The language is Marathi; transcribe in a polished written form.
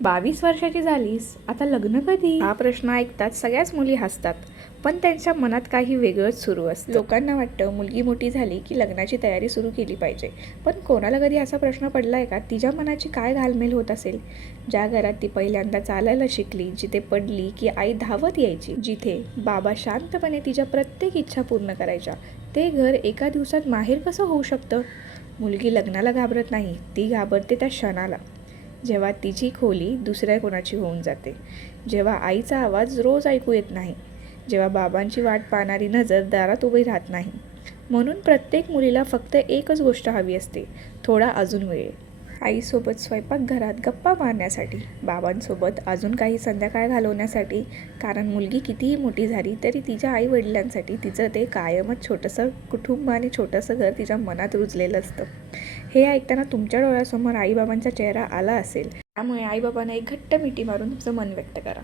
22 वर्षाची झालीस, आता लग्न कधी? हा प्रश्न ऐकताच सगळ्याच मुली हसतात, पण त्यांच्या मनात काही वेगळंच सुरू असतं. लोकांना वाटतं मुलगी मोठी झाली की लग्नाची तयारी सुरू केली पाहिजे. पण कोणाला कधी असा प्रश्न पडलाय का, तिच्या मनाची काय घालमेल होत असेल? ज्या घरात ती पहिल्यांदा चालायला शिकली, जिथे पडली की आई धावत यायची, जिथे बाबा शांतपणे तिच्या प्रत्येक इच्छा पूर्ण करायच्या, ते घर एका दिवसात माहेर कसं होऊ शकतं? मुलगी लग्नाला घाबरत नाही, ती घाबरते त्या क्षणाला, जेव्हा तिची खोली दुसऱ्या कोणाची होऊन जाते, जेव्हा आईचा आवाज रोज ऐकू येत नाही, जेव्हा बाबांची वाट पाहणारी नजर दारात उभी राहत नाही. म्हणून प्रत्येक मुलीला फक्त एकच गोष्ट हवी असते, थोडा अजून वेळ. आईसोबत स्वयंपाकघरात गप्पा मारण्यासाठी, बाबांसोबत अजून काही संध्याकाळ घालवण्यासाठी. कारण मुलगी कितीही मोठी झाली तरी तिच्या आईवडिलांसाठी तिचं ते कायमच छोटंसं कुटुंब आणि छोटंसं घर तिच्या मनात रुजलेलं असतं. हे ऐकताना तुमच्या डोळ्यासमोर आईबाबांचा चेहरा आला असेल, त्यामुळे आईबाबांना एक घट्ट मिठी मारून तुमचं मन व्यक्त करा.